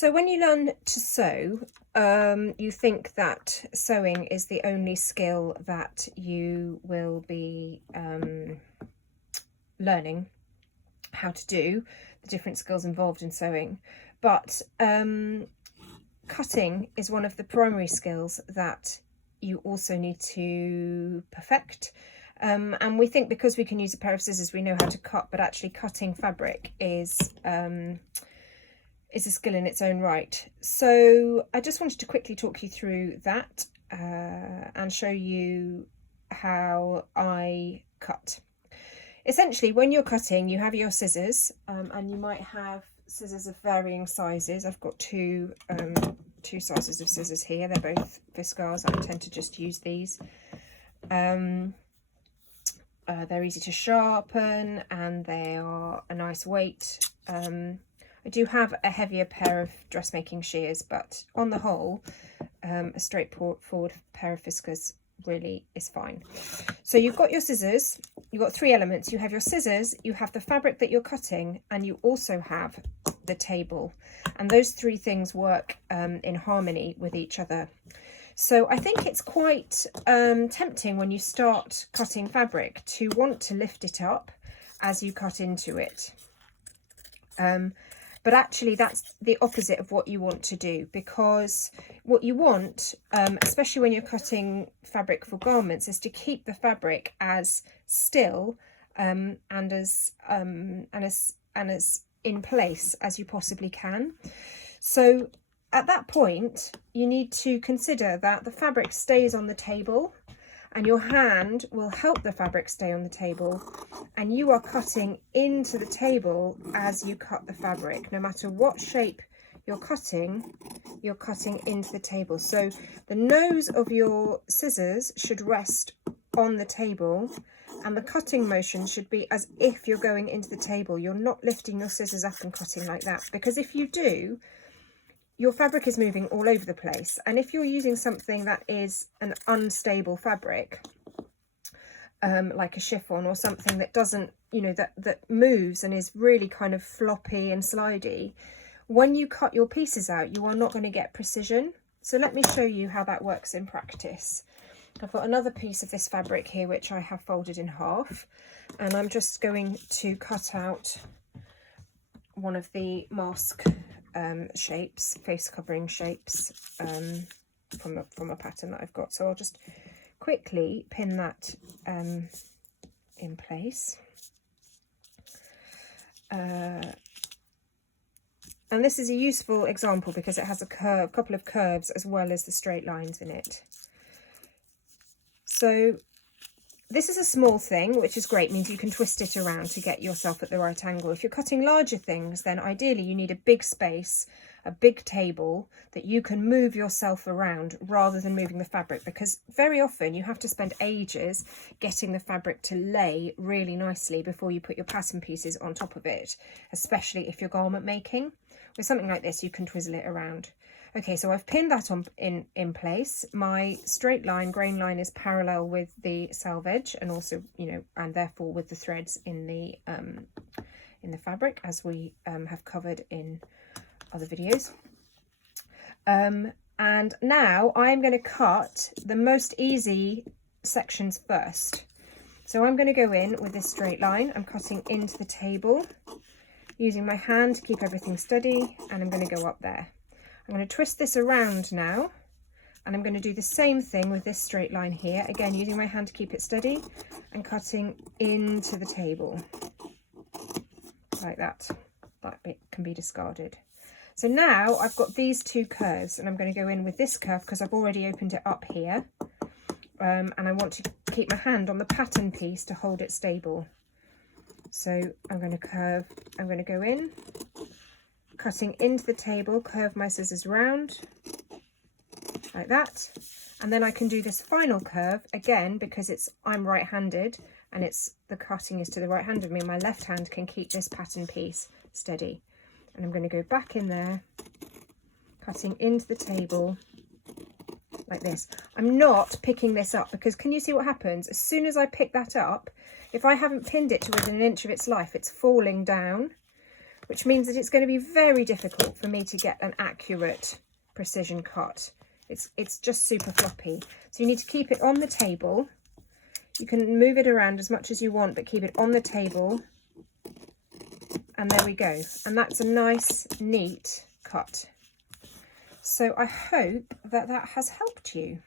So when you learn to sew, you think that sewing is the only skill that you will be learning how to do, the different skills involved in sewing. But cutting is one of the primary skills that you also need to perfect. And we think because we can use a pair of scissors, we know how to cut, but actually cutting fabric is a skill in its own right. So I just wanted to quickly talk you through that and show you how I cut. Essentially, when you're cutting, you have your scissors, and you might have scissors of varying sizes. I've got two sizes of scissors here. They're both Viscars. I tend to just use these. They're easy to sharpen and they are a nice weight. I do have a heavier pair of dressmaking shears, but on the whole, a straightforward pair of Viscars really is fine. So you've got your scissors, you've got three elements. You have your scissors, you have the fabric that you're cutting, and you also have the table. And those three things work in harmony with each other. So I think it's quite tempting when you start cutting fabric to want to lift it up as you cut into it. But actually that's the opposite of what you want to do, because what you want, especially when you're cutting fabric for garments, is to keep the fabric as still and as in place as you possibly can. So at that point, you need to consider that the fabric stays on the table, and your hand will help the fabric stay on the table, and you are cutting into the table as you cut the fabric. No matter what shape you're cutting into the table. So the nose of your scissors should rest on the table, and the cutting motion should be as if you're going into the table. You're not lifting your scissors up and cutting like that, because if you do, your fabric is moving all over the place. And if you're using something that is an unstable fabric, like a chiffon or something that doesn't, that moves and is really kind of floppy and slidey, when you cut your pieces out, you are not going to get precision. So let me show you how that works in practice. I've got another piece of this fabric here, which I have folded in half, and I'm just going to cut out one of the mask shapes, face covering shapes from a pattern that I've got. So I'll just quickly pin that in place. And this is a useful example because it has a couple of curves as well as the straight lines in it. So this is a small thing, which is great, means you can twist it around to get yourself at the right angle. If you're cutting larger things, then ideally you need a big space, a big table that you can move yourself around rather than moving the fabric, because very often you have to spend ages getting the fabric to lay really nicely before you put your pattern pieces on top of it, especially if you're garment making. With something like this, you can twizzle it around. Okay, so I've pinned that on in place. My straight line, grain line, is parallel with the selvage, and also, and therefore with the threads in the fabric, as we have covered in other videos. And now I'm going to cut the most easy sections first. So I'm going to go in with this straight line. I'm cutting into the table, using my hand to keep everything steady, and I'm going to go up there. I'm going to twist this around now, and I'm going to do the same thing with this straight line here, again using my hand to keep it steady and cutting into the table like that. That bit can be discarded. So now I've got these two curves, and I'm going to go in with this curve because I've already opened it up here, and I want to keep my hand on the pattern piece to hold it stable. So I'm going to go in, cutting into the table, curve my scissors round like that, and then I can do this final curve again because I'm right-handed and the cutting is to the right hand of me. My left hand can keep this pattern piece steady, and I'm going to go back in there, cutting into the table like this. I'm not picking this up because can you see what happens? As soon as I pick that up, if I haven't pinned it to within an inch of its life, it's falling down. which means that it's going to be very difficult for me to get an accurate precision cut. It's just super floppy. So you need to keep it on the table. You can move it around as much as you want, but keep it on the table. And there we go. And that's a nice, neat cut. So I hope that that has helped you.